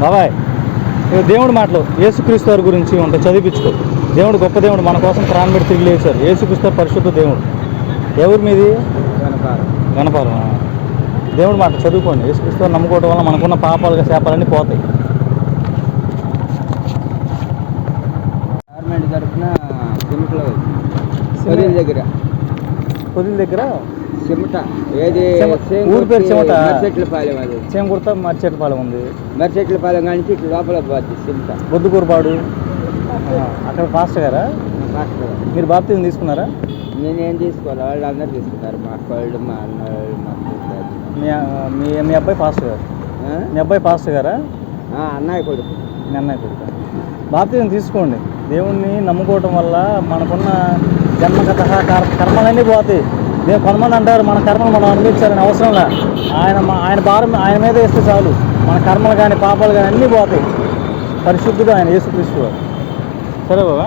బాబాయ్ దేవుడి మాటలు యేసుక్రీస్తు వారి గురించి ఉంటే చదివించుకో. దేవుడు గొప్ప దేవుడు మన కోసం ప్రాణం పెట్టి తిరిగి లేచారు యేసుక్రీస్తు వారు పరిశుద్ధ దేవుడు. ఎవరు మీది? గణపాలం. దేవుడి మాట చదువుకోండి. యేసుక్రీస్తు నమ్ముకోవడం వల్ల మనకున్న పాపాలుగా శాపాలన్నీ పోతాయి. గవర్నమెంట్ తరఫున దగ్గర. పొదిల దగ్గర? సిమట ఏది? ఊరి పేరు చెమట. మర్చెట్లపాలెం అది. చేమకుర్త మర్చెట్టపాలెం ఉంది. మర్చెట్లపాలెం కానీ ఇట్లా లోపల పోద్ది సిమట బొద్దుకూరుపాడు. అక్కడ పాస్టర్ గారా? మాస్టర్ మీరు బాప్తీసం తీసుకున్నారా? నేనేం తీసుకోవాలి? వాళ్ళు అందరు తీసుకున్నారు మా వాళ్ళు మా అన్న వాళ్ళు మా. మీ మీ అబ్బాయి పాస్టర్ గారు? మీ అబ్బాయి పాస్టర్ గారా? అన్నయ్య కొడుకు. మీ అన్నయ్య కొడుకు? బాప్తీసం తీసుకోండి. దేవుణ్ణి నమ్ముకోవటం వల్ల మనకున్న జన్మగత కర్- కర్మలన్నీ పోతాయి. దేవుడు కొంతమంది అంటారు మన కర్మలు మనం అనుభవించాలని అవసరంలా ఆయన మా- ఆయన భారం ఆయన మీద వేస్తే చాలు. మన కర్మలు కానీ పాపాలు కానీ అన్నీ పోతాయి. పరిశుద్ధుడు ఆయన యేసుక్రీస్తు సరే బాబా?